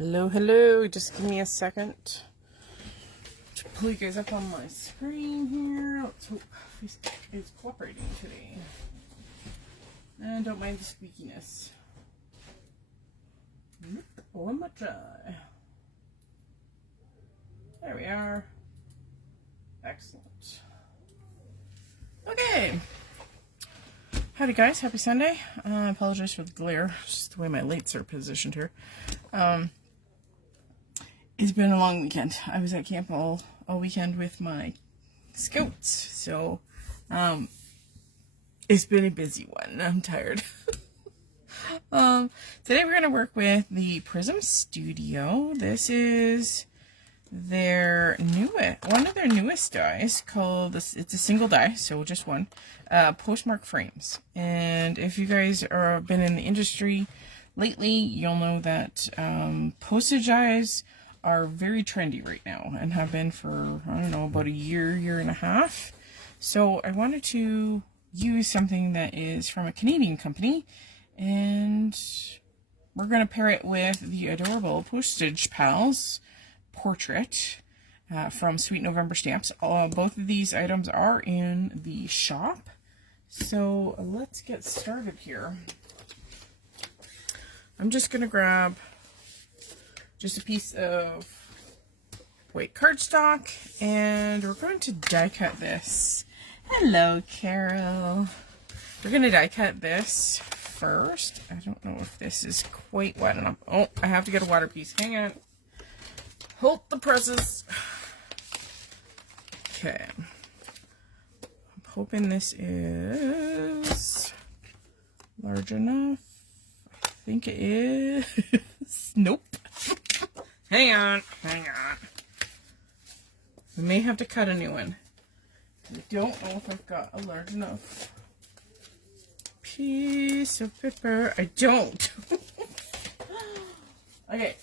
Hello, hello. Just give me a second to pull you guys up on my screen here. Let's hope Facebook is cooperating today. And don't mind the squeakiness. One more try. There we are. Excellent. Okay. Howdy guys, happy Sunday. I apologize for the glare, just the way my lights are positioned here. It's been a long weekend. I was at camp all weekend with my scouts, so it's been a busy one. I'm tired. Today we're going to work with the Prism Studio. This is their one of their newest dies called this. It's a single die, so just one. Postmark frames. And if you guys are been in the industry lately, you'll know that postage dies are very trendy right now and have been for, I don't know, about a year and a half. So I wanted to use something that is from a Canadian company, and we're going to pair it with the adorable Postage Pals portrait from Sweet November Stamps. Both of these items are in the shop. So let's get started here. I'm just going to grab just a piece of white cardstock, and we're going to die cut this. Hello, Carol. We're going to die cut this first. I don't know if this is quite wet enough. Oh, I have to get a water piece. Hang on. Hold the presses. Okay. I'm hoping this is large enough. I think it is. Nope. Hang on. We may have to cut a new one. I don't know if I've got a large enough piece of paper. I don't. Okay.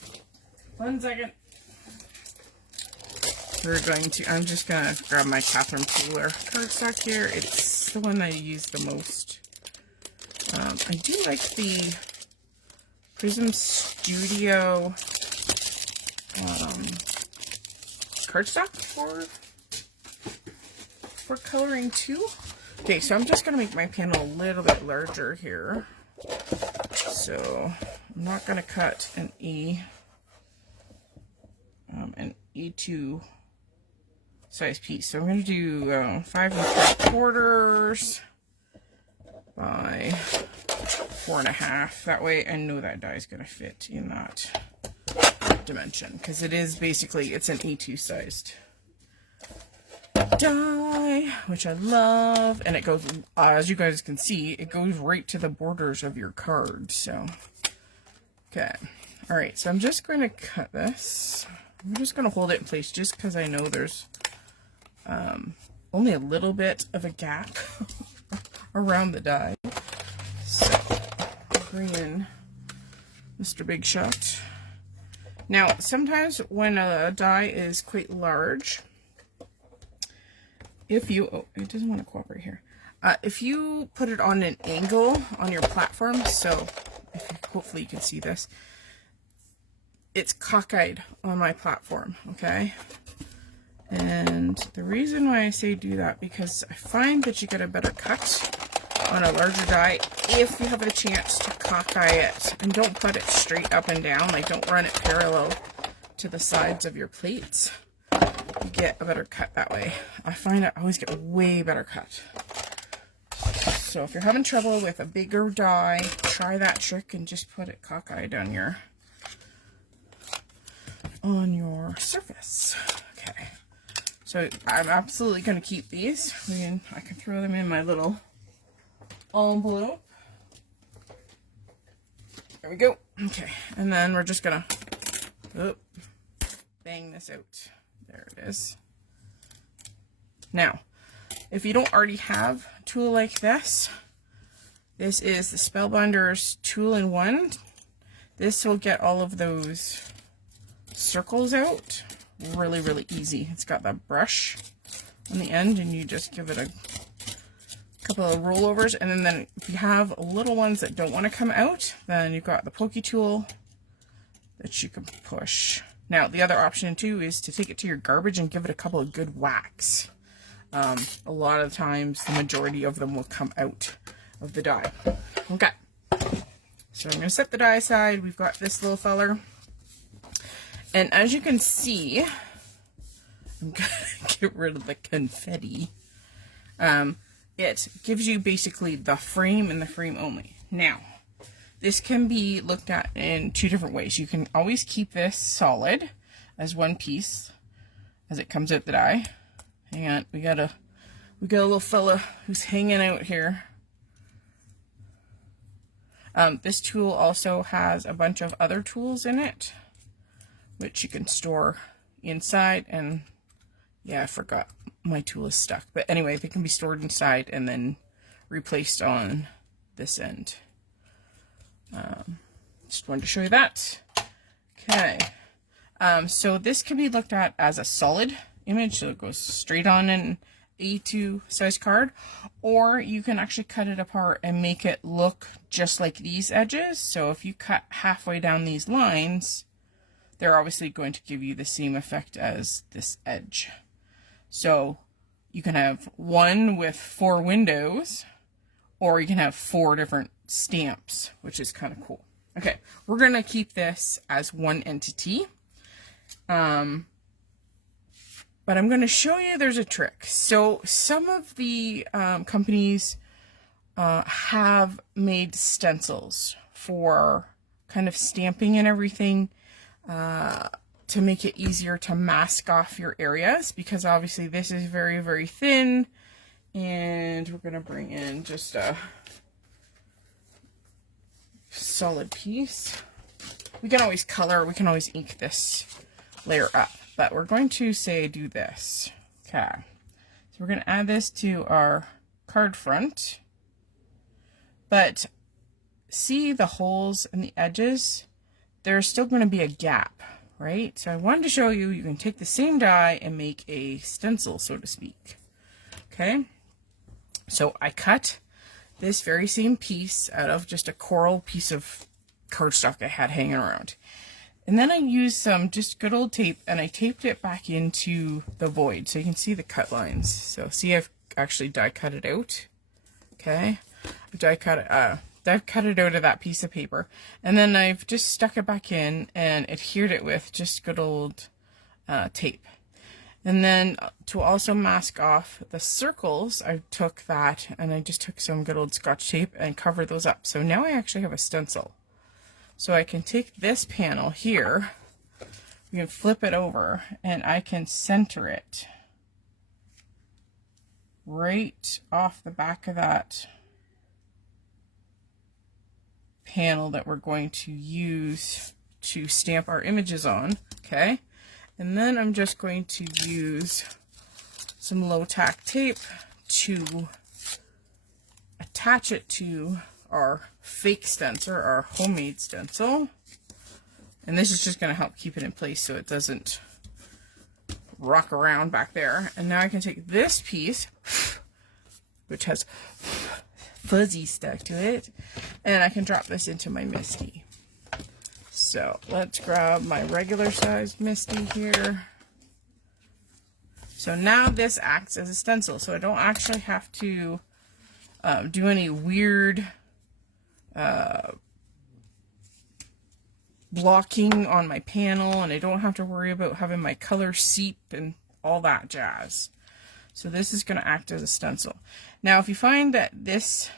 1 second. I'm just going to grab my Catherine Pooler cardstock here. It's the one I use the most. I do like the Prism Studio cardstock for coloring too. Okay, so I'm just going to make my panel a little bit larger here. So I'm not going to cut an E2 size piece. So I'm going to do 5 3/4 by 4.5. That way I know that die is going to fit in that dimension, because it is basically, it's an A2 sized die, which I love, and it goes, as you guys can see, it goes right to the borders of your card. So okay, all right, so I'm just going to cut this. I'm just going to hold it in place just because I know there's only a little bit of a gap around the die. So bring in Mr. Big Shot. Now, sometimes when a die is quite large, if you, oh, it doesn't want to cooperate here. If you put it on an angle on your platform, so hopefully you can see this, it's cockeyed on my platform, okay? And the reason why I say do that, because I find that you get a better cut on a larger die if you have a chance to cockeye it, and don't put it straight up and down, like don't run it parallel to the sides of your plates. You get a better cut that way. I find I always get a way better cut. So if you're having trouble with a bigger die, try that trick and just put it cockeyed on your surface. Okay, so I'm absolutely going to keep these. I can throw them in my little envelope. There we go. Okay, and then we're just gonna bang this out. There it is. Now, if you don't already have a tool like this, this is the Spellbinder's Tool-in-One. This will get all of those circles out really, really easy. It's got that brush on the end, and you just give it a couple of rollovers, and then if you have little ones that don't want to come out, then you've got the pokey tool that you can push. Now, the other option too is to take it to your garbage and give it a couple of good whacks. A lot of times, the majority of them will come out of the die. Okay, so I'm going to set the die aside. We've got this little feller. And as you can see, I'm going to get rid of the confetti. It gives you basically the frame and the frame only. Now, this can be looked at in two different ways. You can always keep this solid as one piece as it comes out the die. Hang on, we got a little fella who's hanging out here. This tool also has a bunch of other tools in it, which you can store inside. And yeah, I forgot my tool is stuck. But anyway, they can be stored inside and then replaced on this end. Just wanted to show you that. Okay. So this can be looked at as a solid image, so it goes straight on an A2 size card, or you can actually cut it apart and make it look just like these edges. So if you cut halfway down these lines, they're obviously going to give you the same effect as this edge. So you can have one with 4 windows, or you can have 4 different stamps, which is kind of cool. Okay, we're going to keep this as one entity. But I'm going to show you there's a trick. So some of the companies have made stencils for kind of stamping and everything to make it easier to mask off your areas, because obviously this is very, very thin. And we're going to bring in just a solid piece. We can always color, we can always ink this layer up, but we're going to say do this. Okay, so we're going to add this to our card front, but see the holes and the edges, there's still going to be a gap, right? So I wanted to show you, you can take the same die and make a stencil, so to speak. Okay, so I cut this very same piece out of just a coral piece of cardstock I had hanging around. And then I used some just good old tape and I taped it back into the void so you can see the cut lines. So see, I've actually die cut it out. Okay, I've cut it out of that piece of paper, and then I've just stuck it back in and adhered it with just good old tape. And then to also mask off the circles, I took that and I just took some good old Scotch tape and covered those up. So now I actually have a stencil. So I can take this panel here, we can flip it over, and I can center it right off the back of that panel that we're going to use to stamp our images on. Okay. And then I'm just going to use some low tack tape to attach it to our fake stencil, our homemade stencil. And this is just going to help keep it in place so it doesn't rock around back there. And now I can take this piece, which has fuzzy stuck to it, and I can drop this into my Misty. So let's grab my regular sized Misty here. So now this acts as a stencil, so I don't actually have to do any weird blocking on my panel, and I don't have to worry about having my color seep and all that jazz. So this is going to act as a stencil. Now if you find that this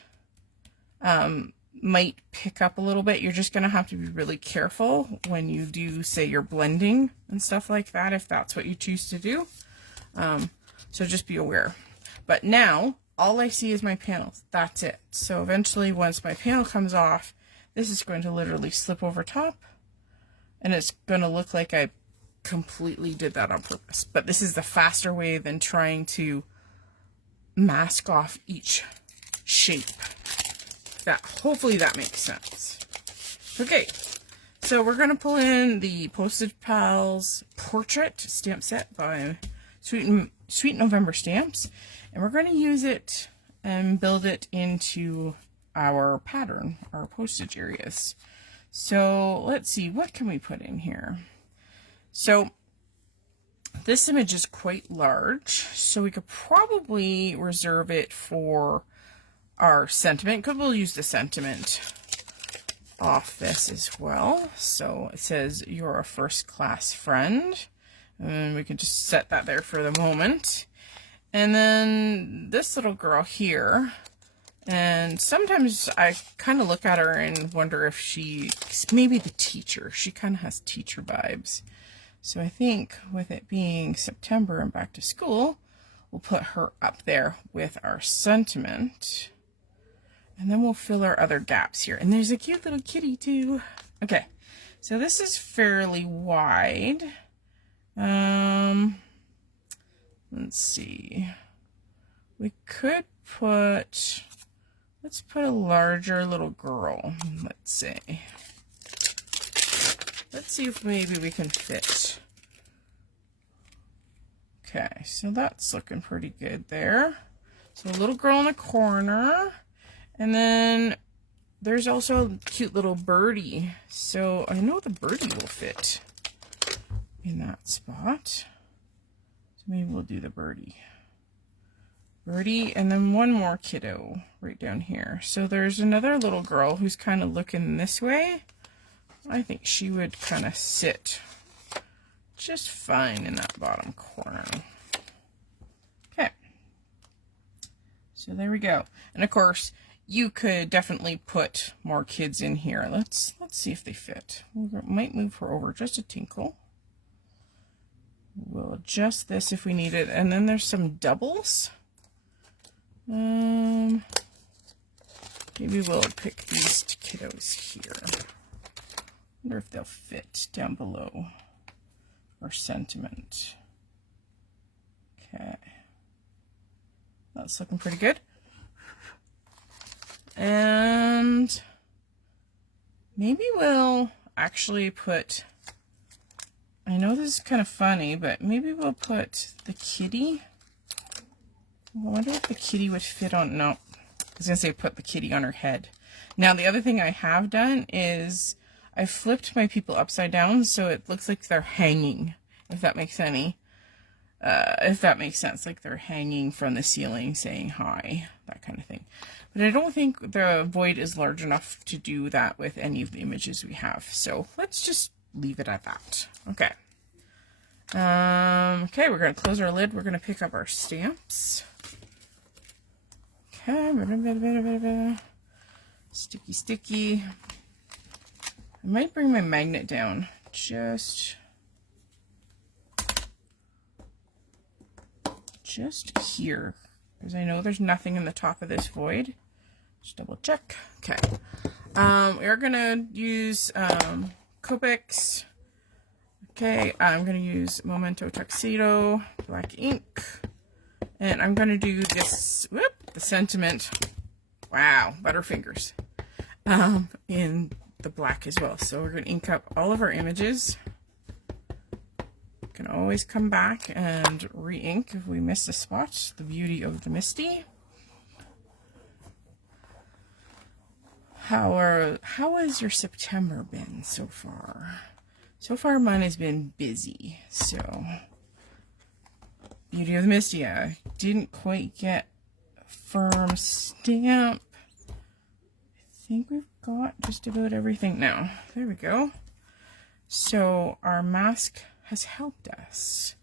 might pick up a little bit, you're just going to have to be really careful when you do, say, your blending and stuff like that, if that's what you choose to do. So just be aware. But now all I see is my panels. That's it. So eventually once my panel comes off, this is going to literally slip over top, and it's going to look like I completely did that on purpose. But this is the faster way than trying to mask off each shape. That, hopefully that makes sense. Okay, so we're going to pull in the Postage Pals Portrait stamp set by Sweet November Stamps, and we're going to use it and build it into our pattern, our postage areas. So let's see, what can we put in here? So this image is quite large, so we could probably reserve it for our sentiment, because we'll use the sentiment off this as well. So it says, "You're a first-class friend," and we can just set that there for the moment. And then this little girl here, and sometimes I kind of look at her and wonder if she's maybe the teacher. She kind of has teacher vibes. So I think with it being September and back to school, we'll put her up there with our sentiment. And then we'll fill our other gaps here. And there's a cute little kitty too. Okay, so this is fairly wide. Let's see. We could put, let's put a larger little girl, let's say. Let's see if maybe we can fit. Okay, so that's looking pretty good there. So a little girl in the corner. And then there's also a cute little birdie. So I know the birdie will fit in that spot. So maybe we'll do the birdie. Birdie, and then one more kiddo right down here. So there's another little girl who's kind of looking this way. I think she would kind of sit just fine in that bottom corner. Okay. So there we go. And of course, you could definitely put more kids in here. Let's see if they fit. We might move her over just a tinkle. We'll adjust this if we need it. And then there's some doubles. Maybe we'll pick these kiddos here. Wonder if they'll fit down below our sentiment. Okay. That's looking pretty good. And maybe we'll actually put, I know this is kind of funny, but maybe we'll put the kitty. I wonder if the kitty would fit on, no, I was going to say put the kitty on her head. Now, the other thing I have done is I flipped my people upside down so it looks like they're hanging, if that makes sense, like they're hanging from the ceiling saying hi, that kind of thing. But I don't think the void is large enough to do that with any of the images we have. So let's just leave it at that. Okay. Okay, we're going to close our lid. We're going to pick up our stamps. Okay. Sticky, sticky. I might bring my magnet down just here, because I know there's nothing in the top of this void. Just double check. Okay. We're gonna use Copics. Okay, I'm gonna use Memento Tuxedo black ink, and I'm gonna do this. Whoop, the sentiment. Wow, butterfingers. In the black as well. So we're gonna ink up all of our images. Can always come back and re-ink if we miss a spot. The beauty of the Misty. How has your September been so far? So far mine has been busy. So beauty of the Misty. I didn't quite get a firm stamp. I think we've got just about everything now. There we go. So our mask has helped us.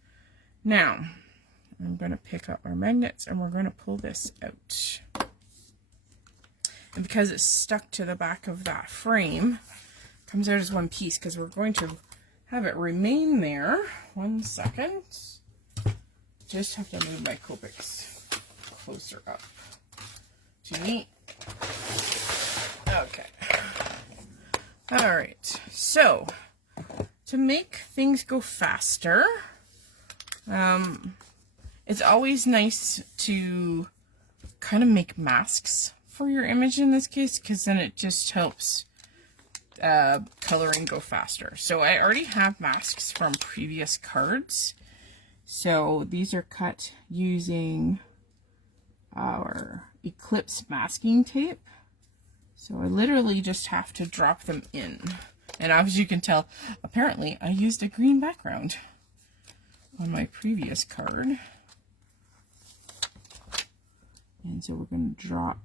Now, I'm going to pick up our magnets and we're going to pull this out. And because it's stuck to the back of that frame, it comes out as one piece because we're going to have it remain there. 1 second. Just have to move my Copics closer up to me. Okay. All right. So, to make things go faster, it's always nice to kind of make masks for your image in this case, because then it just helps coloring go faster. So I already have masks from previous cards. So these are cut using our Eclipse masking tape. So I literally just have to drop them in. And as you can tell, apparently I used a green background on my previous card. And so we're going to drop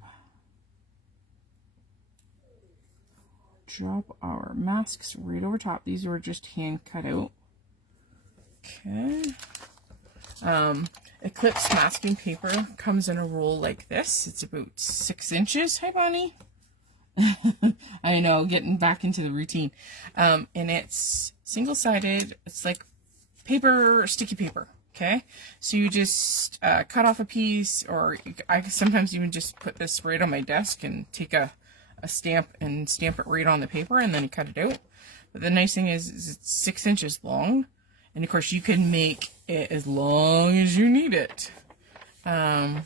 our masks right over top. These were just hand cut out. Okay. Eclipse masking paper comes in a roll like this. It's about 6 inches. Hi, Bonnie. I know, getting back into the routine. And it's single-sided. It's like paper, sticky paper. Okay, so you just cut off a piece, or I sometimes even just put this right on my desk and take a stamp and stamp it right on the paper, and then you cut it out. But the nice thing is it's 6 inches long, and of course you can make it as long as you need it, and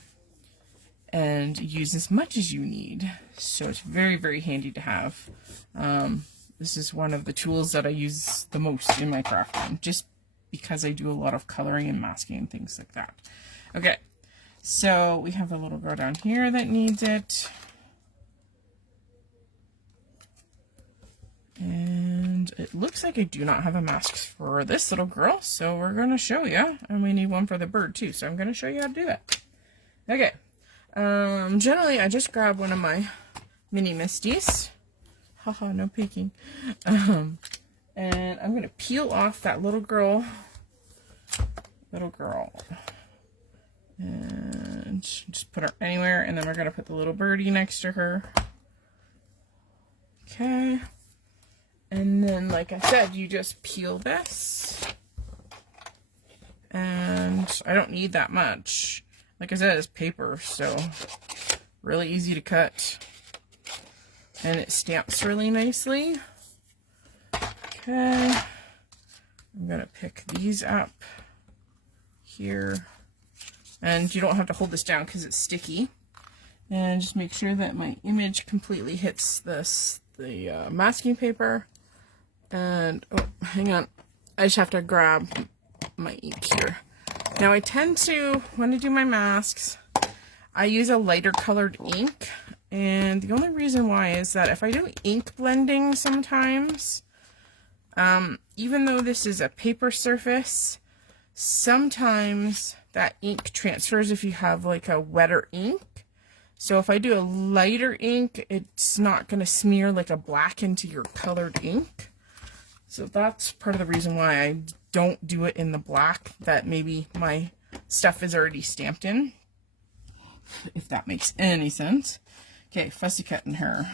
use as much as you need. So it's very, very handy to have. This is one of the tools that I use the most in my craft room, just because I do a lot of coloring and masking and things like that. Okay, so we have a little girl down here that needs it. And it looks like I do not have a mask for this little girl, so we're going to show you. And we need one for the bird too, so I'm going to show you how to do that. Okay, generally I just grab one of my mini Misties. Haha, no peeking. And I'm going to peel off that little girl. And just put her anywhere, and then we're going to put the little birdie next to her. Okay. And then, like I said, you just peel this. And I don't need that much. Like I said, it's paper, so really easy to cut. And it stamps really nicely. Okay. I'm going to pick these up here. And you don't have to hold this down because it's sticky. And just make sure that my image completely hits the masking paper. And, oh, hang on. I just have to grab my ink here. Now I tend to, when I do my masks, I use a lighter colored ink. And the only reason why is that if I do ink blending sometimes, even though this is a paper surface, sometimes that ink transfers if you have like a wetter ink. So if I do a lighter ink, it's not going to smear like a black into your colored ink. So that's part of the reason why I don't do it in the black that maybe my stuff is already stamped in, if that makes any sense. Okay, fussy cutting her.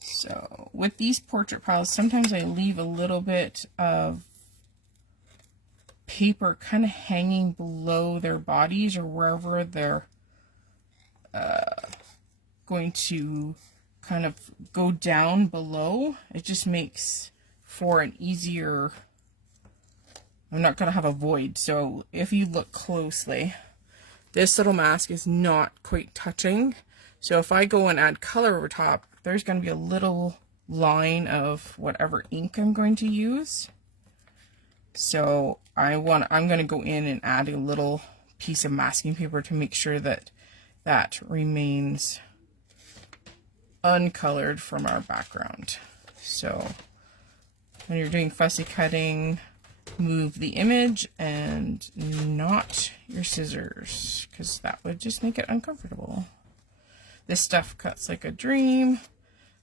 So with these portrait piles, sometimes I leave a little bit of paper kind of hanging below their bodies or wherever they're going to kind of go down below. It just makes for an easier, I'm not going to have a void. So if you look closely, this little mask is not quite touching. So if I go and add color over top, there's going to be a little line of whatever ink I'm going to use. So I'm going to go in and add a little piece of masking paper to make sure that that remains uncolored from our background. So when you're doing fussy cutting, move the image and not your scissors, because that would just make it uncomfortable. This stuff cuts like a dream,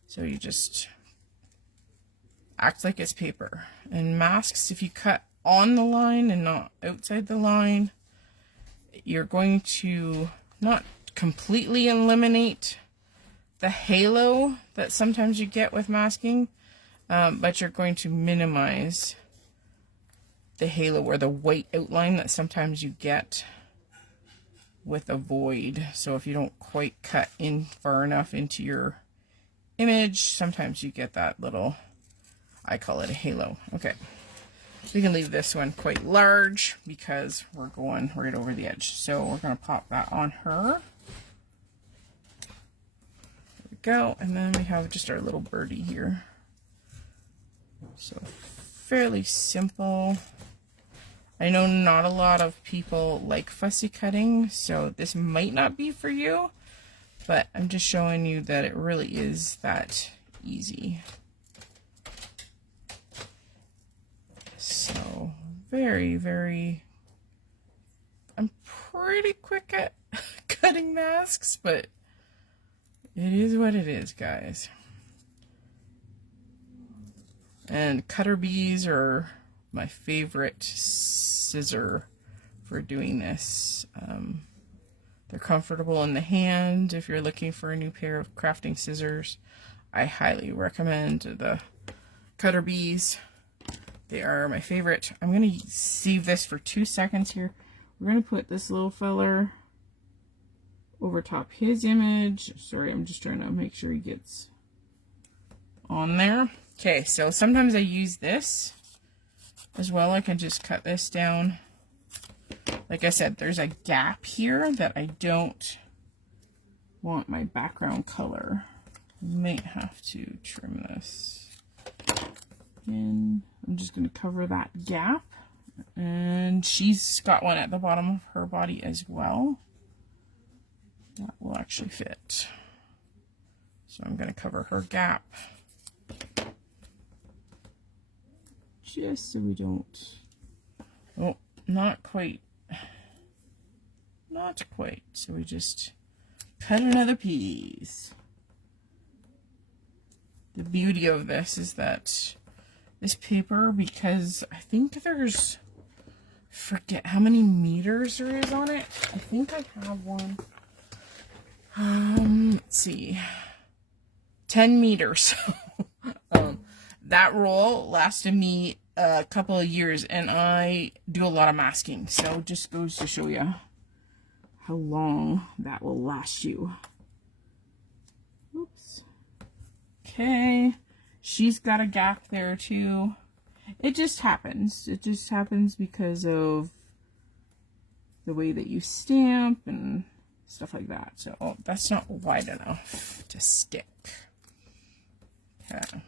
so you just act like it's paper. And masks, if you cut on the line and not outside the line, you're going to not completely eliminate the halo that sometimes you get with masking, but you're going to minimize the halo or the white outline that sometimes you get with a void. So if you don't quite cut in far enough into your image, sometimes you get that little, I call it a halo. Okay, we can leave this one quite large because we're going right over the edge. So we're going to pop that on her. Go, and then we have just our little birdie here. So fairly simple. I know not a lot of people like fussy cutting, so this might not be for you, but I'm just showing you that it really is that easy. So very, very, I'm pretty quick at cutting masks, but it is what it is, guys. And cutter bees are my favorite scissor for doing this. They're comfortable in the hand. If you're looking for a new pair of crafting scissors, I highly recommend the cutter bees. They are my favorite. I'm going to save this for 2 seconds here. We're going to put this little feller over top his image. Sorry, I'm just trying to make sure he gets on there. Okay, so sometimes I use this as well. I can just cut this down. Like I said, there's a gap here that I don't want my background color. I might have to trim this. And I'm just going to cover that gap. And she's got one at the bottom of her body as well. That will actually fit. So I'm going to cover her gap. Just so we don't... Oh, not quite. Not quite. So we just cut another piece. The beauty of this is that this paper, because I think there's, forget how many meters there is on it. I think I have one. Let's see. 10 meters. That roll lasted me a couple of years, and I do a lot of masking. So just goes to show you how long that will last you. Oops. Okay. She's got a gap there too. It just happens. It just happens because of the way that you stamp and stuff like that. So, oh, that's not wide enough to stick. Okay.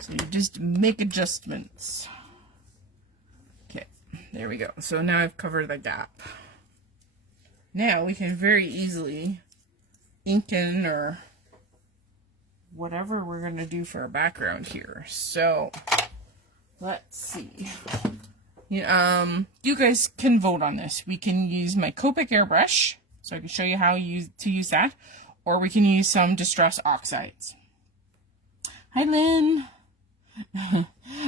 So you just make adjustments. Okay, there we go. So now I've covered the gap. Now we can very easily ink in or whatever we're going to do for our background here. So let's see. You guys can vote on this. We can use my Copic airbrush, so I can show you how to use that, or we can use some Distress Oxides. Hi, Lynn.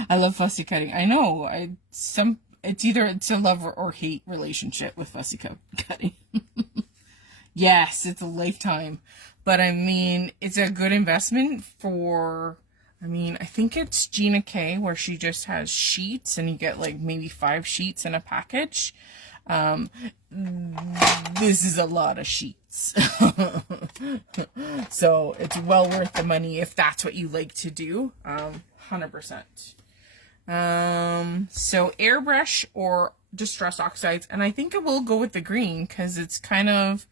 I love fussy cutting. I know. It's a love or hate relationship with fussy cutting. Yes, it's a lifetime. But I mean, it's a good investment for, I think it's Gina K, where she just has sheets and you get like maybe 5 sheets in a package. This is a lot of sheets. So it's well worth the money if that's what you like to do. 100%. So airbrush or Distress Oxides, and I think I will go with the green because it's kind of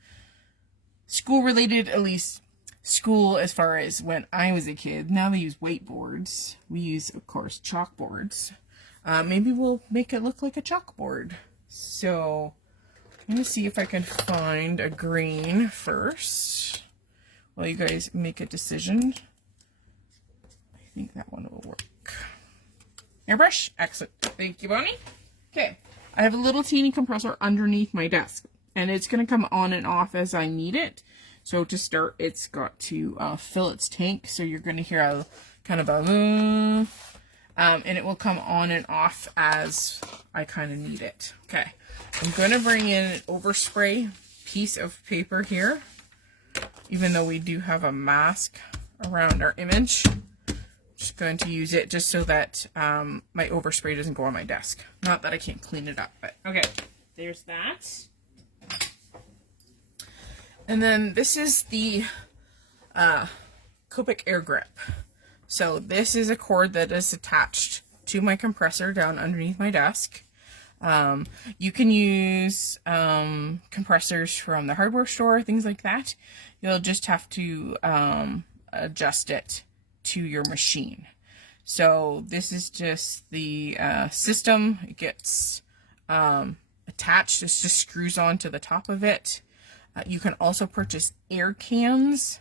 school related, at least school as far as when I was a kid. Now they use whiteboards. We use, of course, chalkboards. Maybe we'll make it look like a chalkboard. So I'm going to see if I can find a green first while you guys make a decision. I think that one will work. Airbrush, excellent. Thank you, Bonnie. Okay, I have a little teeny compressor underneath my desk, and it's going to come on and off as I need it. So to start, it's got to fill its tank, so you're going to hear a kind of a and it will come on and off as I kind of need it. Okay, I'm going to bring in an overspray piece of paper here, even though we do have a mask around our image. Just going to use it just so that my overspray doesn't go on my desk. Not that I can't clean it up, but okay, there's that. And then this is the Copic Air Grip. So this is a cord that is attached to my compressor down underneath my desk. You can use compressors from the hardware store, things like that. You'll just have to adjust it to your machine. So this is just the system. It gets attached. This just screws on to the top of it. You can also purchase air cans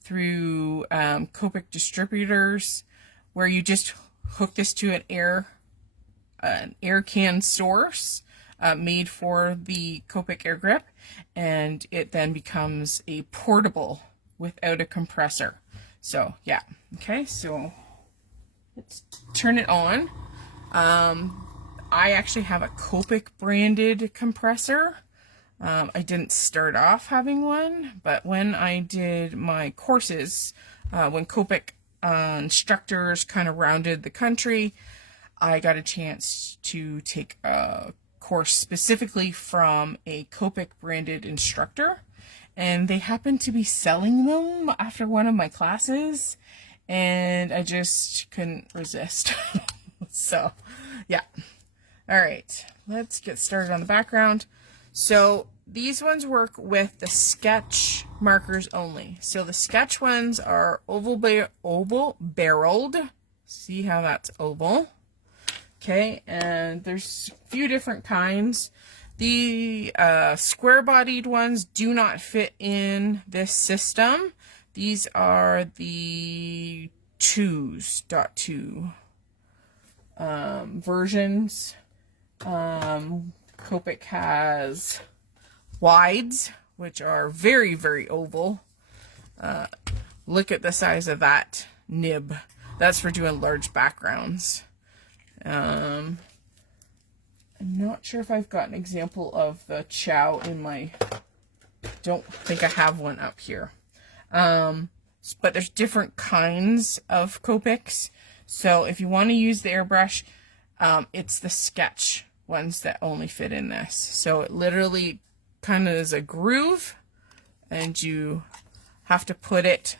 through Copic distributors, where you just hook this to an air can source made for the Copic air grip, and it then becomes a portable without a compressor. So yeah, okay, so let's turn it on. I actually have a Copic branded compressor. I didn't start off having one, but when I did my courses, when Copic instructors kind of rounded the country, I got a chance to take a course specifically from a Copic branded instructor, and they happened to be selling them after one of my classes, and I just couldn't resist. So yeah. All right, let's get started on the background. So these ones work with the sketch markers only. So the sketch ones are oval barreled. See how that's oval? Okay, and there's a few different kinds. The square-bodied ones do not fit in this system. These are the 2.2 versions. Copic has wides, which are very, very oval. Look at the size of that nib. That's for doing large backgrounds. I'm not sure if I've got an example of the chow in my, don't think I have one up here. But there's different kinds of Copics. So if you want to use the airbrush, it's the sketch ones that only fit in this. So it literally kind of is a groove, and you have to put it,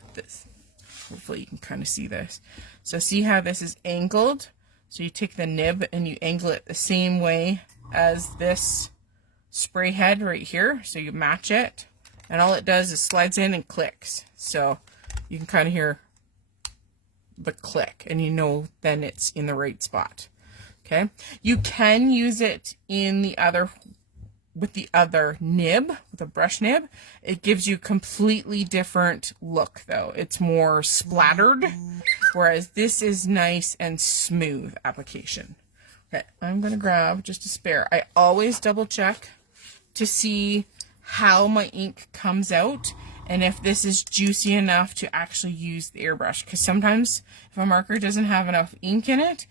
hopefully you can kind of see this. So see how this is angled? So you take the nib and you angle it the same way as this spray head right here. So you match it, and all it does is slides in and clicks. So you can kind of hear the click, and you know then it's in the right spot. Okay, you can use it in the other, with the other nib, with a brush nib. It gives you completely different look though. It's more splattered, whereas this is nice and smooth application. Okay, I'm gonna grab just a spare. I always double check to see how my ink comes out and if this is juicy enough to actually use the airbrush, because sometimes if a marker doesn't have enough ink in it,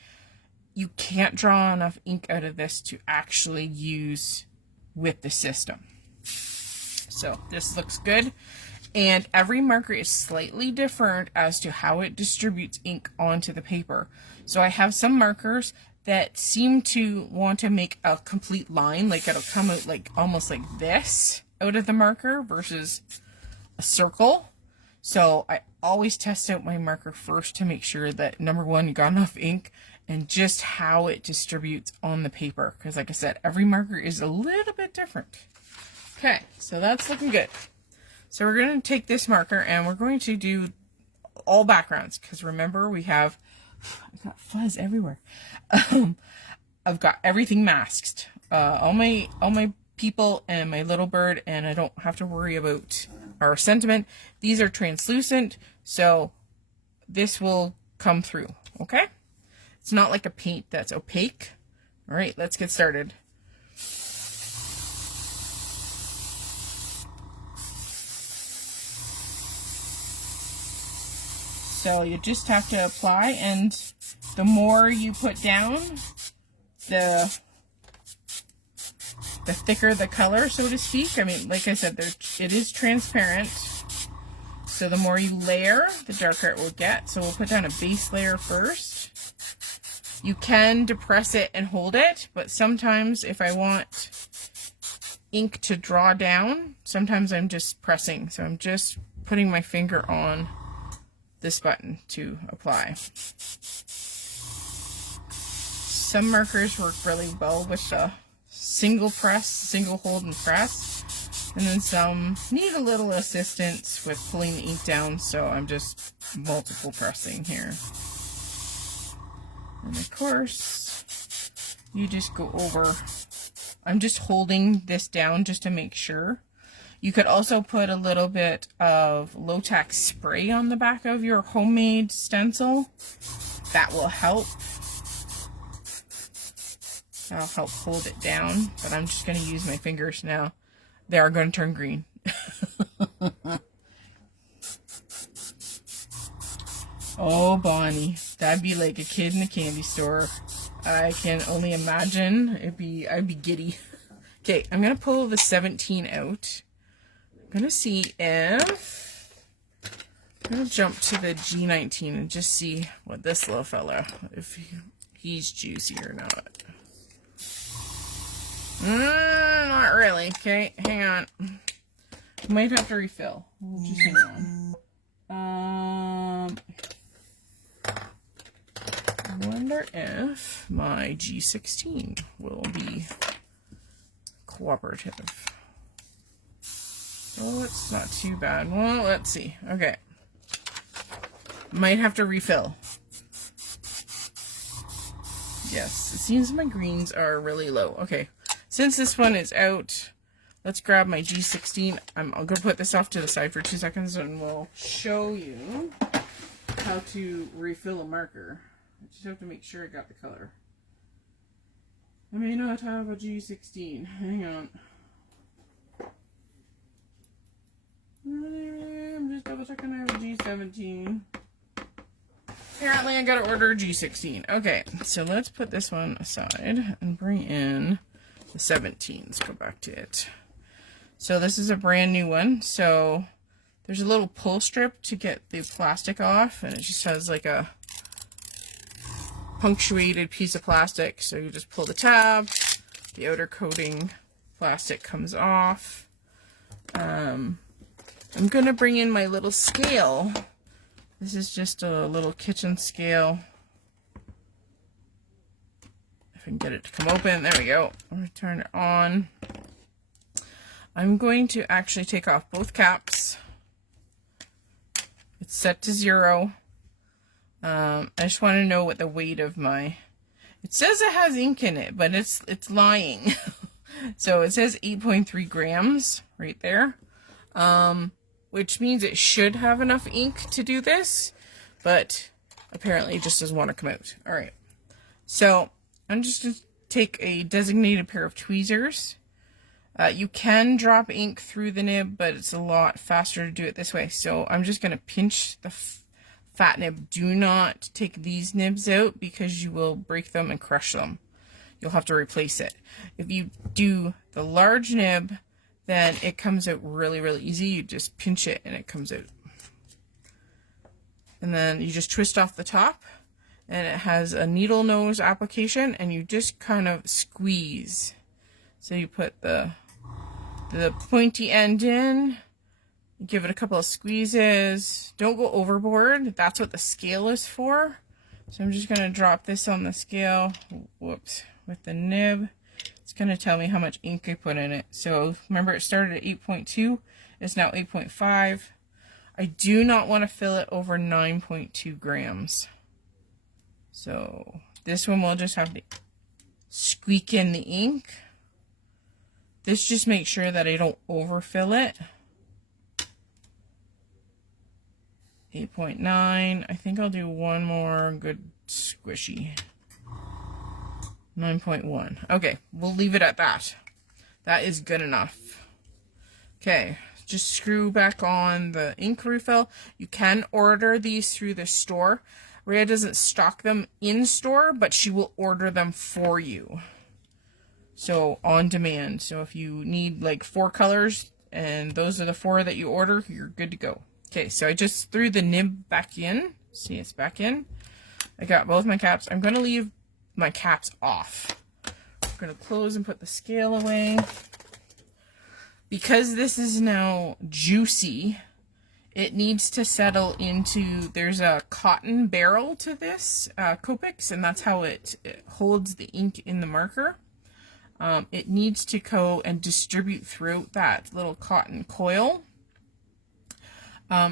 you can't draw enough ink out of this to actually use with the system. So this looks good, and every marker is slightly different as to how it distributes ink onto the paper. So I have some markers that seem to want to make a complete line, like it'll come out like almost like this out of the marker versus a circle. So I always test out my marker first to make sure that, number one, you got enough ink, and just how it distributes on the paper, because like I said, every marker is a little bit different. Okay, so that's looking good. So we're going to take this marker and we're going to do all backgrounds, because remember we have, I've got fuzz everywhere. I've got everything masked, all my people and my little bird, and I don't have to worry about our sentiment. These are translucent, so this will come through. Okay, it's not like a paint that's opaque. All right, let's get started. So you just have to apply, and the more you put down, the thicker the color, so to speak. I mean, like I said, it is transparent. So the more you layer, the darker it will get. So we'll put down a base layer first. You can depress it and hold it, but sometimes if I want ink to draw down, sometimes I'm just pressing. So I'm just putting my finger on this button to apply. Some markers work really well with the single press, single hold and press, and then some need a little assistance with pulling the ink down, so I'm just multiple pressing here. And of course, you just go over. I'm just holding this down just to make sure. You could also put a little bit of low-tack spray on the back of your homemade stencil. That will help. That'll help hold it down, but I'm just going to use my fingers now. They are going to turn green. Oh, Bonnie, that'd be like a kid in a candy store. I can only imagine. I'd be giddy. Okay, I'm going to pull the 17 out. I'm going to see if... I'm going to jump to the G19 and just see what this little fella, if he's juicy or not. Not really. Okay, hang on. Might have to refill. Just hang on. I wonder if my G16 will be cooperative. Oh, it's not too bad. Well, let's see. Okay. Might have to refill. Yes, it seems my greens are really low. Okay, since this one is out, let's grab my G16. I'm going to put this off to the side for 2 seconds and we'll show you how to refill a marker. I just have to make sure I got the color. I may not have a G16. Hang on. I'm just double checking I have a G17. Apparently I gotta order a G16. Okay, so let's put this one aside and bring in the 17. Let's go back to it. So this is a brand new one. So there's a little pull strip to get the plastic off, and it just has like a punctuated piece of plastic. So you just pull the tab, the outer coating plastic comes off. I'm gonna bring in my little scale. This is just a little kitchen scale. If I can get it to come open, there we go. I'm gonna turn it on. I'm going to actually take off both caps. It's set to 0. I just want to know what the weight of my... It says it has ink in it, but it's lying. So it says 8.3 grams right there. Which means it should have enough ink to do this, but apparently it just doesn't want to come out. All right, so I'm just going to take a designated pair of tweezers. You can drop ink through the nib, but it's a lot faster to do it this way. So I'm just going to pinch the fat nib. Do not take these nibs out because you will break them and crush them. You'll have to replace it. If you do the large nib, then it comes out really, really easy. You just pinch it and it comes out. And then you just twist off the top, and it has a needle nose application, and you just kind of squeeze. So you put the pointy end in, give it a couple of squeezes. Don't go overboard. That's what the scale is for. So I'm just going to drop this on the scale. Whoops. With the nib. It's going to tell me how much ink I put in it. So remember, it started at 8.2. It's now 8.5. I do not want to fill it over 9.2 grams. So this one will just have to squeak in the ink. This just makes sure that I don't overfill it. 8.9. I think I'll do one more good squishy. 9.1. Okay, we'll leave it at that. That is good enough. Okay, just screw back on the ink refill. You can order these through the store. Rhea doesn't stock them in store, but she will order them for you. So on demand. So if you need like 4 colors and those are the 4 that you order, you're good to go. Okay, so I just threw the nib back in. See, it's back in. I got both my caps. I'm going to leave my caps off. I'm going to close and put the scale away. Because this is now juicy, it needs to settle into, there's a cotton barrel to this Copics, and that's how it holds the ink in the marker. It needs to go and distribute throughout that little cotton coil.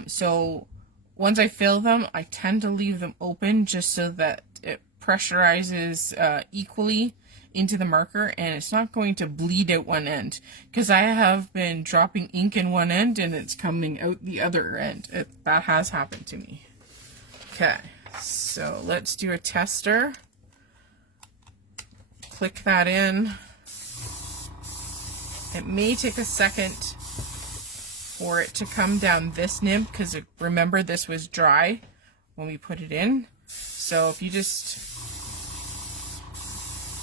So once I fill them, I tend to leave them open just so that it pressurizes equally into the marker, and it's not going to bleed out one end, because I have been dropping ink in one end and it's coming out the other end. That has happened to me. Okay, so let's do a tester. Click that in. It may take a second for it to come down this nib, because remember this was dry when we put it in. So if you just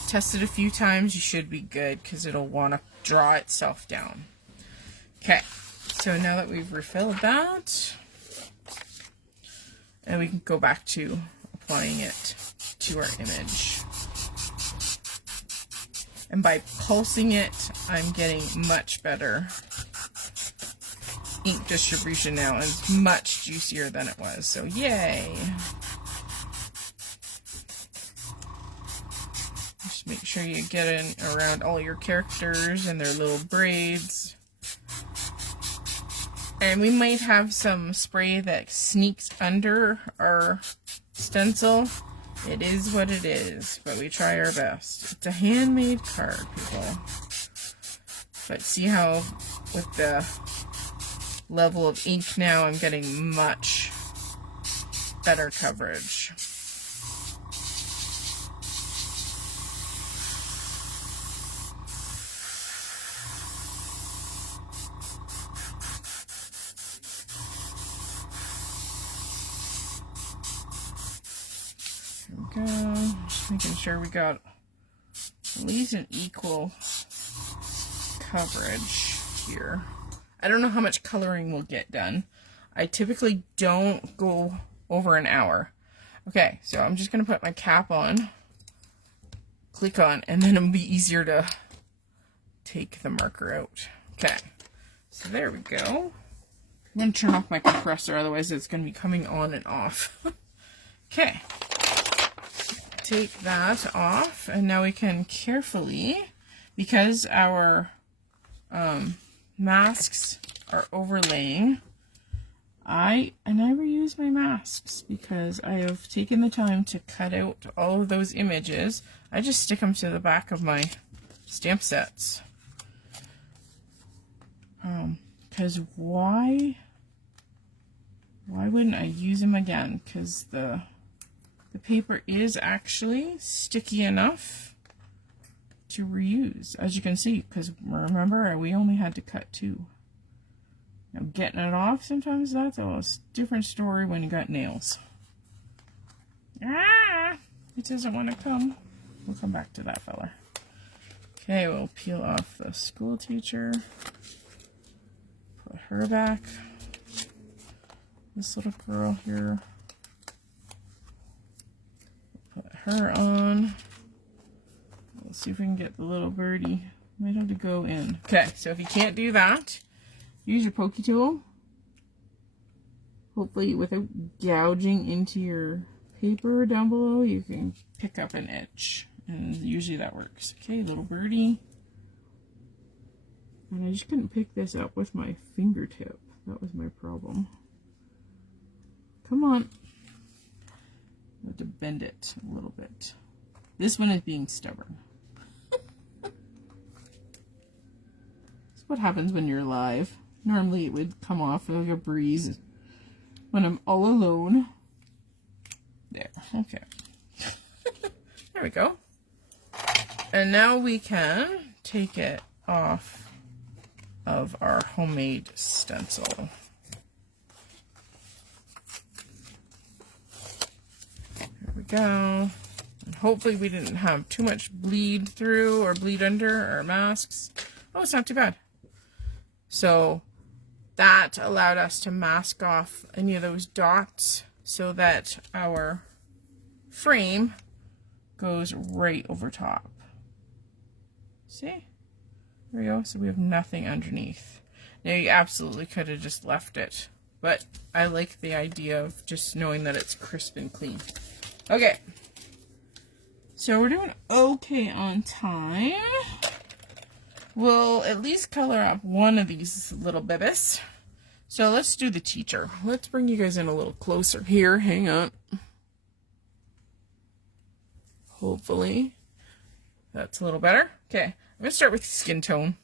test it a few times, you should be good, because it'll want to draw itself down. Okay, so now that we've refilled that, and we can go back to applying it to our image. And by pulsing it, I'm getting much better ink distribution now, and it's much juicier than it was, so yay! Just make sure you get in around all your characters and their little braids. And we might have some spray that sneaks under our stencil. It is what it is, but we try our best. It's a handmade card, people. But see how with the level of ink now, I'm getting much better coverage. There we go. Just making sure we got at least an equal coverage here. I don't know how much coloring we'll get done. I typically don't go over an hour. Okay, so I'm just going to put my cap on, click on, and then it'll be easier to take the marker out. Okay, so there we go. I'm going to turn off my compressor, otherwise it's going to be coming on and off. Okay, take that off, and now we can carefully, because our masks are overlaying, I reuse my masks because I have taken the time to cut out all of those images. I just stick them to the back of my stamp sets. Because why wouldn't I use them again? Because the paper is actually sticky enough to reuse, as you can see, because remember, we only had to cut 2. Now getting it off, sometimes that's a different story when you got nails. Ah, it doesn't want to come. We'll come back to that fella. Okay, we'll peel off the school teacher. Put her back. This little girl here. Put her on. Let's see if we can get the little birdie. Might have to go in. Okay, so if you can't do that, use your pokey tool. Hopefully without gouging into your paper down below, you can pick up an edge. And usually that works. Okay, little birdie. And I just couldn't pick this up with my fingertip. That was my problem. Come on. I have to bend it a little bit. This one is being stubborn. That's what happens when you're live. Normally it would come off like a breeze when I'm all alone. There, okay. There we go. And now we can take it off of our homemade stencil. There we go. And hopefully we didn't have too much bleed through or bleed under our masks. Oh, it's not too bad. So that allowed us to mask off any of those dots so that our frame goes right over top. See? There we go. So we have nothing underneath. Now you absolutely could have just left it, but I like the idea of just knowing that it's crisp and clean. Okay. So we're doing okay on time. We'll at least color up one of these little bibis. So let's do the teacher. Let's bring you guys in a little closer here. Hang on. Hopefully That's a little better. Okay, I'm going to start with skin tone.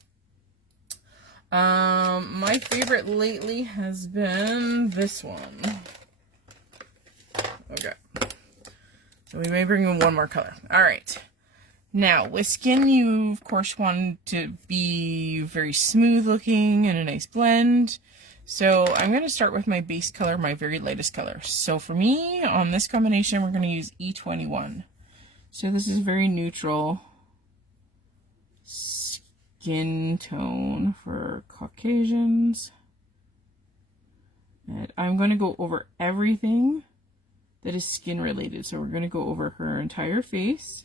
My favorite lately has been this one. Okay. So we may bring in one more color. All right. Now, with skin, you, of course, want to be very smooth looking and a nice blend. So I'm going to start with my base color, my very lightest color. So for me, on this combination, we're going to use E21. So this is very neutral skin tone for Caucasians. And I'm going to go over everything that is skin related. So we're going to go over her entire face.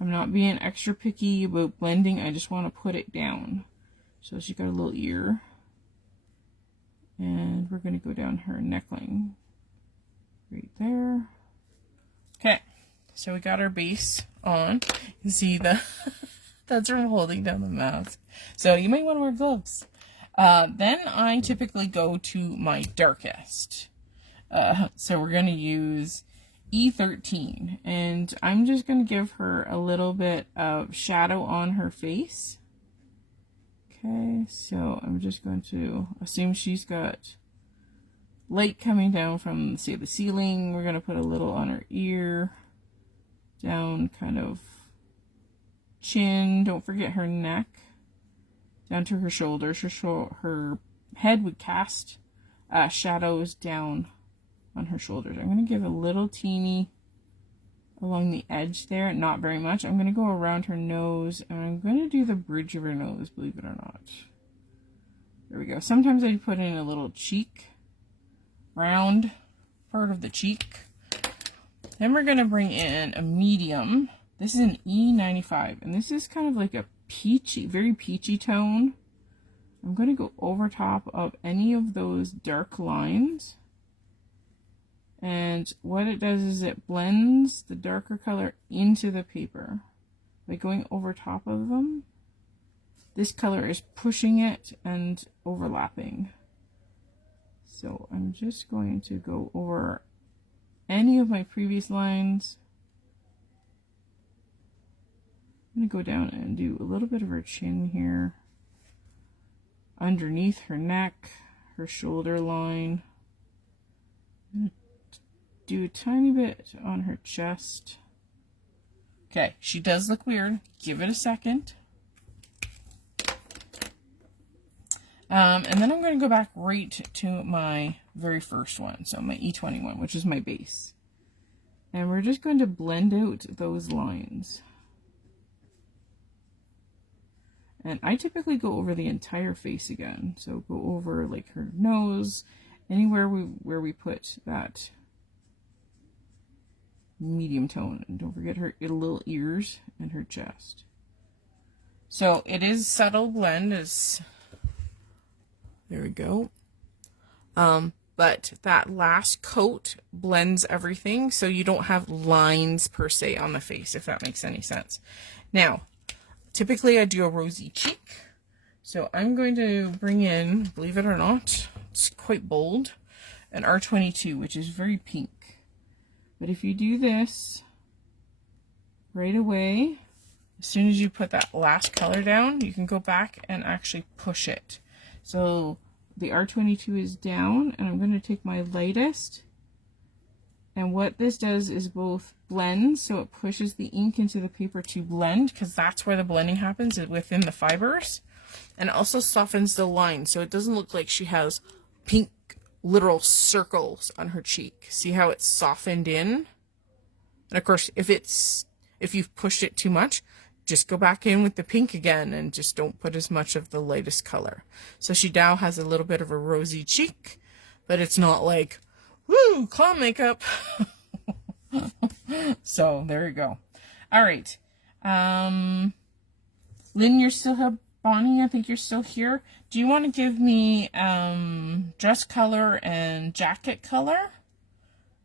I'm not being extra picky about blending. I just want to put it down. So she got a little ear. And we're going to go down her neckline. Right there. Okay. So we got our base on. You can see the... that's from holding down the mask. So you might want to wear gloves. Then I typically go to my darkest. So we're going to use E13, and I'm just going to give her a little bit of shadow on her face. Okay, so I'm just going to assume she's got light coming down from, say, the ceiling. We're going to put a little on her ear, down kind of chin. Don't forget her neck, down to her shoulders. Her head would cast shadows down on her shoulders. I'm going to give a little teeny along the edge there, not very much. I'm going to go around her nose, and I'm going to do the bridge of her nose, believe it or not. There we go. Sometimes I put in a little cheek, round part of the cheek. Then we're going to bring in a medium. This is an E95, and this is kind of like a peachy, very peachy tone. I'm going to go over top of any of those dark lines. And what it does is it blends the darker color into the paper. By going over top of them, this color is pushing it and overlapping. So I'm just going to go over any of my previous lines. I'm going to go down and do a little bit of her chin here. Underneath her neck, her shoulder line. Do a tiny bit on her chest. Okay, she does look weird. Give it a second. And then I'm going to go back right to my very first one, so my E21, which is my base. And we're just going to blend out those lines. And I typically go over the entire face again. So go over like her nose, anywhere where we put that medium tone, and don't forget her little ears and her chest. So it is subtle blend, is there we go. But that last coat blends everything, so you don't have lines per se on the face, if that makes any sense. Now, typically I do a rosy cheek, so I'm going to bring in, believe it or not, it's quite bold, an R22, which is very pink. But if you do this right away, as soon as you put that last color down, you can go back and actually push it. So the R22 is down, and I'm going to take my lightest. And what this does is both blend, so it pushes the ink into the paper to blend, because that's where the blending happens, is within the fibers. And it also softens the line, so it doesn't look like she has pink literal circles on her cheek. See how it's softened in? And of course, if you've pushed it too much, just go back in with the pink again and just don't put as much of the lightest color. So she now has a little bit of a rosy cheek, but it's not like, woo, clown makeup. So there you go. All right. Lynn, you're still here. Bonnie, I think you're still here. Do you want to give me dress color and jacket color?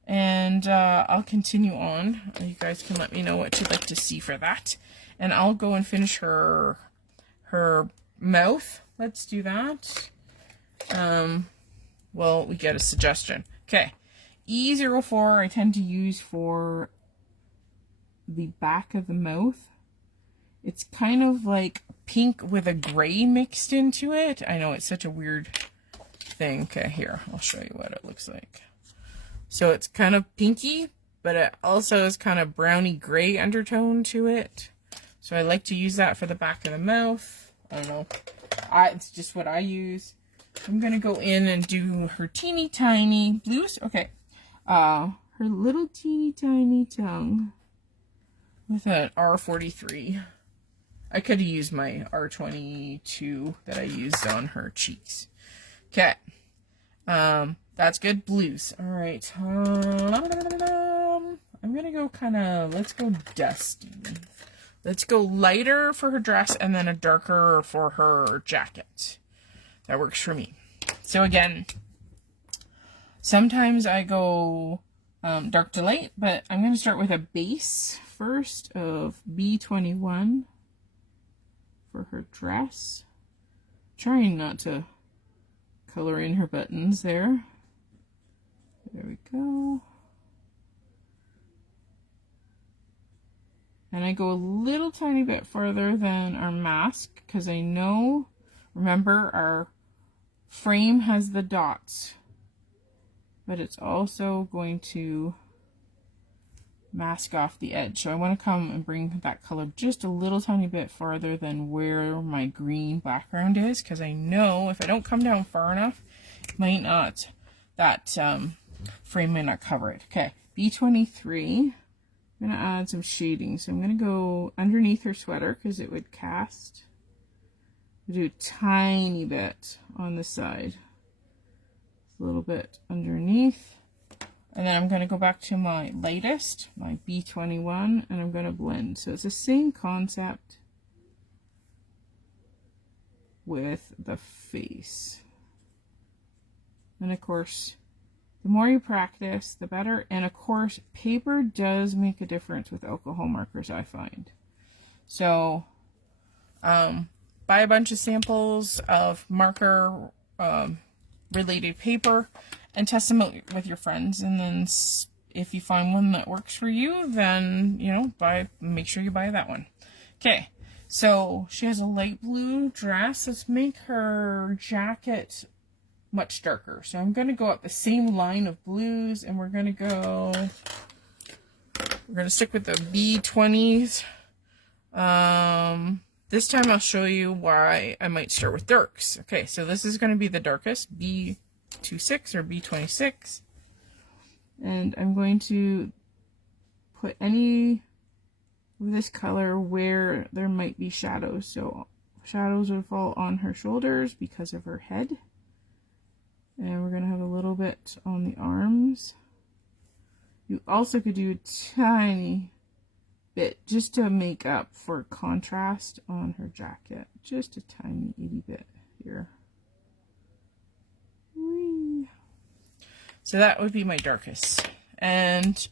And I'll continue on. You guys can let me know what you'd like to see for that. And I'll go and finish her mouth. Let's do that. Well, we get a suggestion. Okay. E04 I tend to use for the back of the mouth. It's kind of like pink with a gray mixed into it. I know it's such a weird thing. Okay, here, I'll show you what it looks like. So it's kind of pinky, but it also is kind of browny gray undertone to it. So I like to use that for the back of the mouth. I don't know. It's just what I use. I'm going to go in and do her teeny tiny blues. Okay. Her little teeny tiny tongue with an R43. I could have used my R22 that I used on her cheeks. Okay. That's good. Blues. All right. I'm going to go kind of, let's go dusty. Let's go lighter for her dress and then a darker for her jacket. That works for me. So again, sometimes I go dark to light, but I'm going to start with a base first of B21 for her dress. Trying not to color in her buttons there. There we go. And I go a little tiny bit further than our mask because I know, remember, our frame has the dots, but it's also going to mask off the edge. So I want to come and bring that color just a little tiny bit farther than where my green background is, because I know if I don't come down far enough, it might not, that frame may not cover it. Okay, B23. I'm going to add some shading. So I'm going to go underneath her sweater because it would cast. Do a tiny bit on the side. A little bit underneath. And then I'm going to go back to my lightest, my B21, and I'm going to blend. So it's the same concept with the face. And of course, the more you practice, the better. And of course, paper does make a difference with alcohol markers, I find. So, buy a bunch of samples of marker related paper and test them out with your friends. And then if you find one that works for you, then, you know, make sure you buy that one. Okay, so she has a light blue dress. Let's make her jacket much darker. So I'm going to go up the same line of blues, and we're going to stick with the B20s. This time I'll show you why I might start with darks. Okay, so this is going to be the darkest, B26 or B26. And I'm going to put any of this color where there might be shadows. So shadows would fall on her shoulders because of her head. And we're going to have a little bit on the arms. You also could do a tiny bit just to make up for contrast on her jacket. Just a tiny itty bit here. Whee. So that would be my darkest. And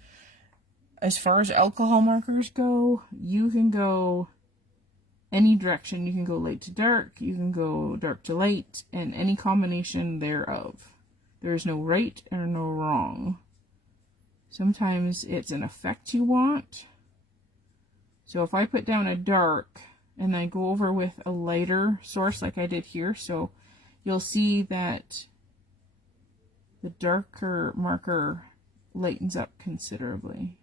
as far as alcohol markers go, you can go any direction. You can go light to dark, you can go dark to light, and any combination thereof. There is no right or no wrong. Sometimes it's an effect you want. So if I put down a dark and I go over with a lighter source like I did here, so you'll see that the darker marker lightens up considerably.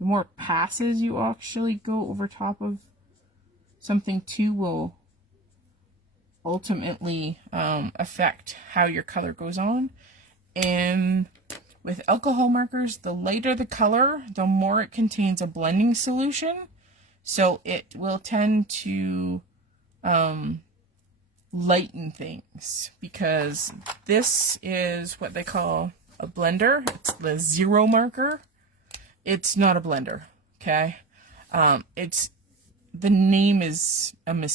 The more it passes you actually go over top of something too will ultimately affect how your color goes on. And with alcohol markers, the lighter the color, the more it contains a blending solution. So it will tend to lighten things, because this is what they call a blender. It's the 0 marker. It's not a blender, okay? The name is a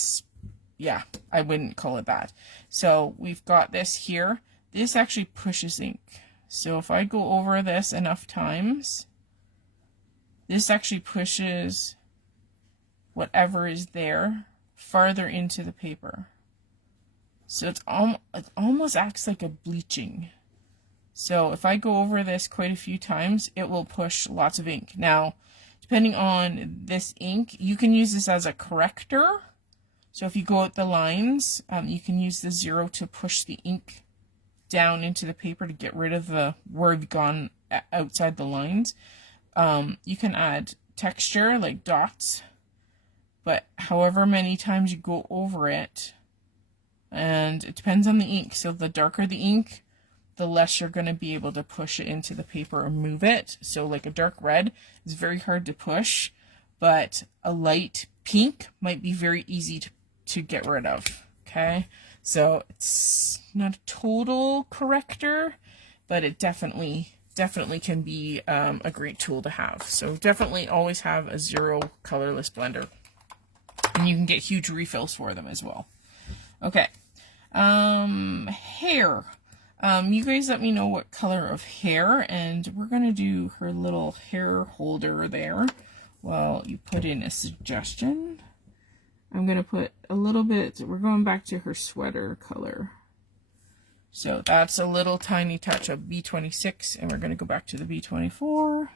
yeah, I wouldn't call it that. So we've got this here. This actually pushes ink. So if I go over this enough times, this actually pushes whatever is there farther into the paper. So it almost acts like a bleaching. So if I go over this quite a few times, it will push lots of ink. Now, depending on this ink, you can use this as a corrector. So if you go out the lines, you can use the 0 to push the ink down into the paper to get rid of the where you've gone outside the lines. You can add texture like dots, but however many times you go over it, and it depends on the ink. So the darker the ink, the less you're going to be able to push it into the paper or move it. So like a dark red is very hard to push, but a light pink might be very easy to get rid of. Okay, so it's not a total corrector, but it definitely can be a great tool to have. So definitely always have a 0 colorless blender, and you can get huge refills for them as well. Okay, hair. You guys let me know what color of hair, and we're gonna do her little hair holder there. Well, you put in a suggestion. I'm gonna put a little bit, we're going back to her sweater color. So that's a little tiny touch of B26, and we're gonna go back to the B24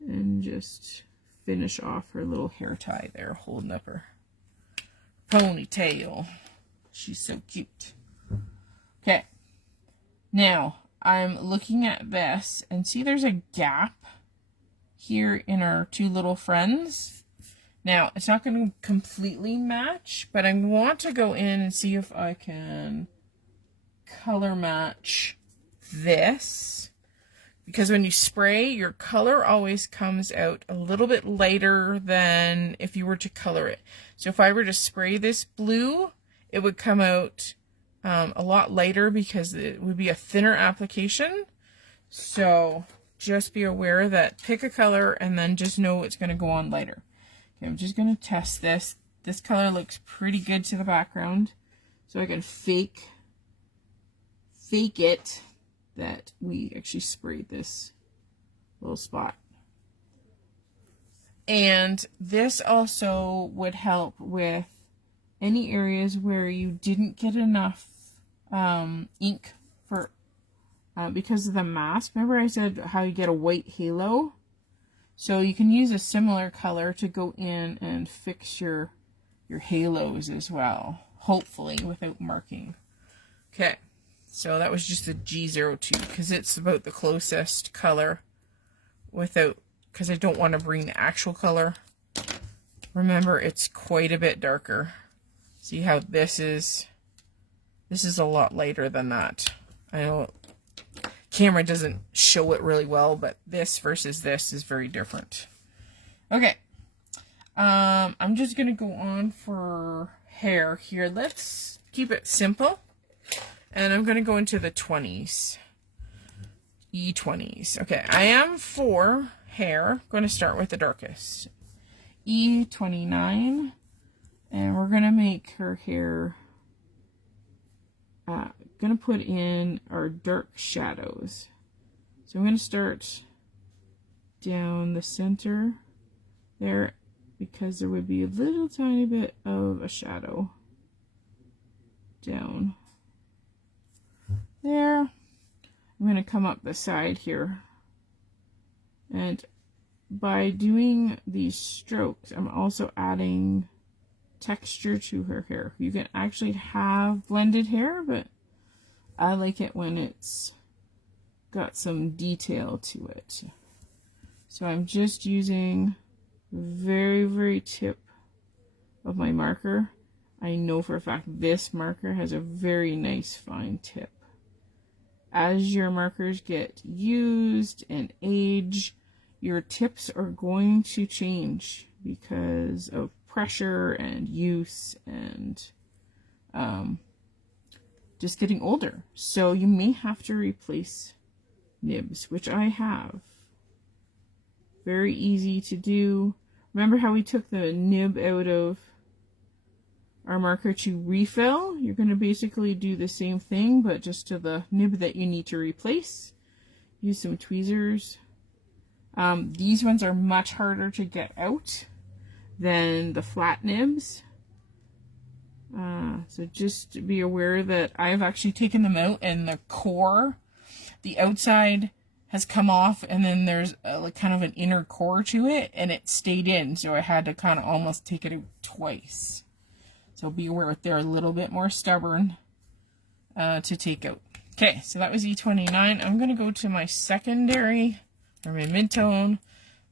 and just finish off her little hair tie there, holding up her ponytail. She's so cute. Okay. Now, I'm looking at this, and see there's a gap here in our two little friends. Now, it's not going to completely match, but I want to go in and see if I can color match this. Because when you spray, your color always comes out a little bit lighter than if you were to color it. So if I were to spray this blue, it would come out a lot lighter because it would be a thinner application. So just be aware that pick a color and then just know it's going to go on lighter. Okay, I'm just going to test this. This color looks pretty good to the background. So I can fake it that we actually sprayed this little spot. And this also would help with any areas where you didn't get enough ink for because of the mask. Remember I said how you get a white halo? So you can use a similar color to go in and fix your halos as well, hopefully without marking. Okay, so that was just the G02 because it's about the closest color without, because I don't want to bring the actual color. Remember, it's quite a bit darker. See how this is a lot lighter than that. I know camera doesn't show it really well, but this versus this is very different. Okay, I'm just gonna go on for hair here. Let's keep it simple, and I'm gonna go into the 20s, E20s. Okay, I am for hair. Going to start with the darkest, E29, and we're gonna make her hair. Gonna put in our dark shadows. So I'm gonna start down the center there because there would be a little tiny bit of a shadow down there. I'm gonna come up the side here, and by doing these strokes, I'm also adding texture to her hair. You can actually have blended hair, but I like it when it's got some detail to it. So I'm just using very, very tip of my marker. I know for a fact this marker has a very nice fine tip. As your markers get used and age, your tips are going to change because of pressure and use and just getting older. So you may have to replace nibs, which I have. Very easy to do. Remember how we took the nib out of our marker to refill? You're going to basically do the same thing, but just to the nib that you need to replace. Use some tweezers. These ones are much harder to get out than the flat nibs. So just be aware that I've actually taken them out, and the core, the outside has come off, and then there's like kind of an inner core to it, and it stayed in, so I had to kind of almost take it out twice. So be aware they're a little bit more stubborn to take out. Okay, so that was E29. I'm going to go to my secondary, or my mid-tone,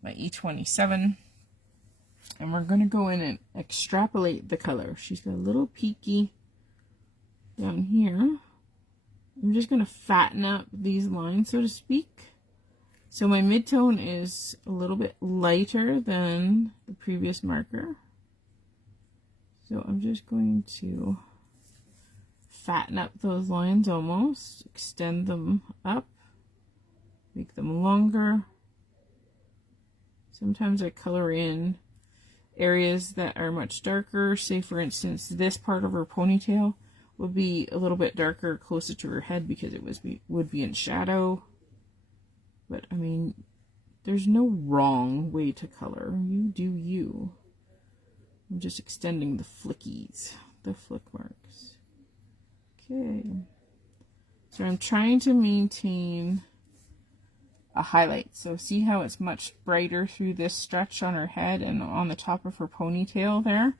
my E27. And we're going to go in and extrapolate the color. She's got a little peaky down here. I'm just going to fatten up these lines, so to speak. So my mid-tone is a little bit lighter than the previous marker. So I'm just going to fatten up those lines almost, extend them up, make them longer. Sometimes I color in areas that are much darker. Say for instance, this part of her ponytail would be a little bit darker closer to her head because it would be in shadow. But I mean, there's no wrong way to color. You do you. I'm just extending the flickies, the flick marks. Okay. So I'm trying to maintain a highlight. So see how it's much brighter through this stretch on her head and on the top of her ponytail there?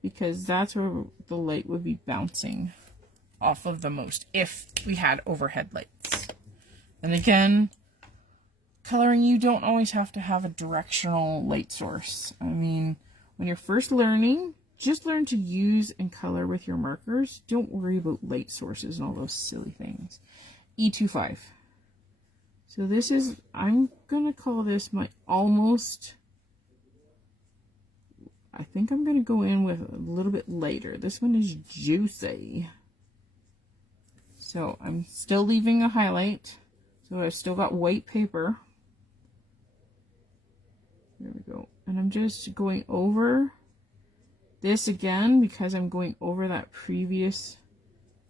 Because that's where the light would be bouncing off of the most if we had overhead lights. And again, coloring, you don't always have to have a directional light source. I mean, when you're first learning, just learn to use and color with your markers. Don't worry about light sources and all those silly things. E25. So this is, I'm going to call this my almost, I think I'm going to go in with a little bit lighter. This one is juicy. So I'm still leaving a highlight. So I've still got white paper. There we go. And I'm just going over this again because I'm going over that previous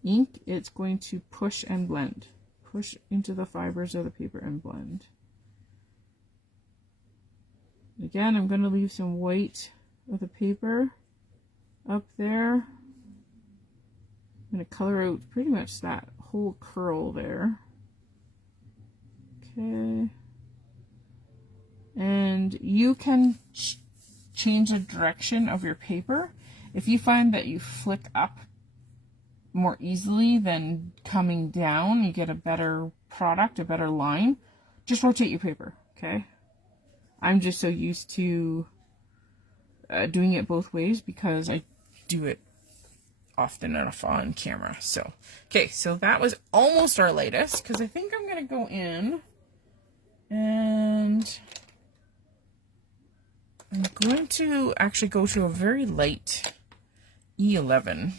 ink. It's going to push and blend. Push into the fibers of the paper and blend. Again, I'm going to leave some white of the paper up there. I'm going to color out pretty much that whole curl there. Okay. And you can change the direction of your paper. If you find that you flick up more easily than coming down, you get a better product, a better line, just rotate your paper, okay? I'm just so used to doing it both ways because I do it often enough on camera. So, okay, so that was almost our latest, because I think I'm going to go in and I'm going to actually go to a very light E11.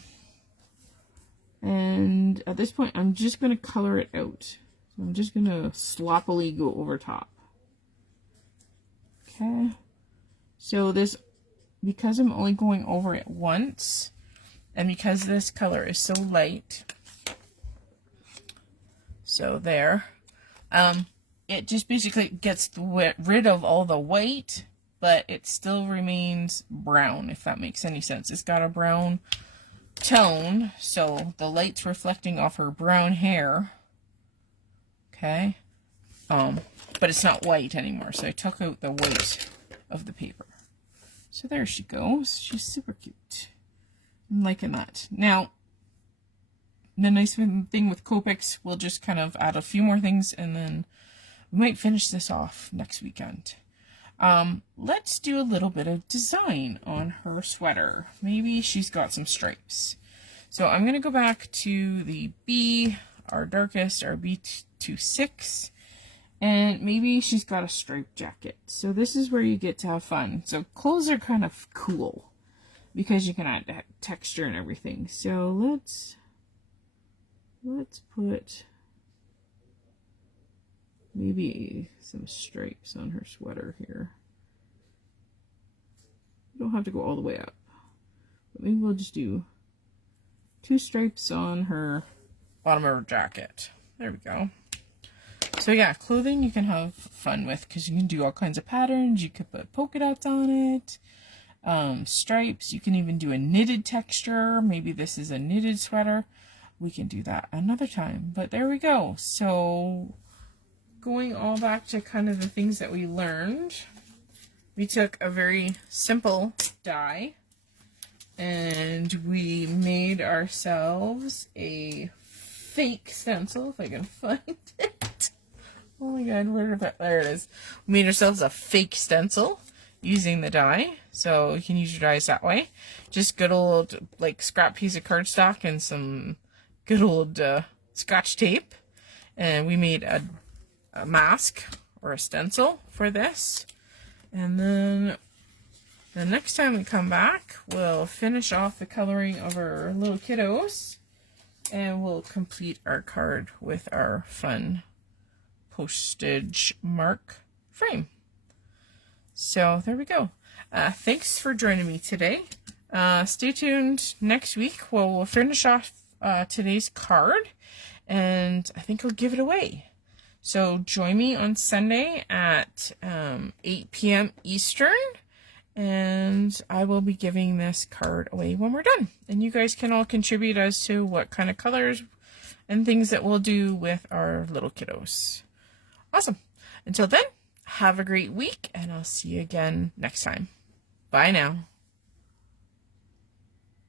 And at this point, I'm just going to color it out. So I'm just going to sloppily go over top. Okay. So this, because I'm only going over it once, and because this color is so light, so there, it just basically gets rid of all the white, but it still remains brown, if that makes any sense. It's got a brown tone, so the light's reflecting off her brown hair. Okay. But it's not white anymore, so I took out the white of the paper. So there she goes. She's super cute. I'm liking that. Now, the nice thing with Copics, we'll just kind of add a few more things, and then we might finish this off next weekend. Let's do a little bit of design on her sweater. Maybe she's got some stripes. So I'm going to go back to the B, our darkest, our B26, and maybe she's got a striped jacket. So this is where you get to have fun. So clothes are kind of cool because you can add texture and everything. So let's put maybe some stripes on her sweater here. You don't have to go all the way up, but maybe we'll just do 2 stripes on her bottom of her jacket. There we go. So yeah, clothing you can have fun with because you can do all kinds of patterns. You could put polka dots on it, stripes. You can even do a knitted texture. Maybe this is a knitted sweater. We can do that another time. But there we go. So going all back to kind of the things that we learned, we took a very simple die and we made ourselves a fake stencil, if I can find it. Oh my god, there it is. We made ourselves a fake stencil using the die, so you can use your dies that way. Just good old like scrap piece of cardstock and some good old Scotch tape, and we made a mask or a stencil for this. And then the next time we come back, we'll finish off the coloring of our little kiddos, and we'll complete our card with our fun postage mark frame. So there we go. Thanks for joining me today. Stay tuned next week where we'll finish off today's card, and I think I'll give it away. So join me on Sunday at 8 p.m. Eastern, and I will be giving this card away when we're done. And you guys can all contribute as to what kind of colors and things that we'll do with our little kiddos. Awesome. Until then, have a great week, and I'll see you again next time. Bye now.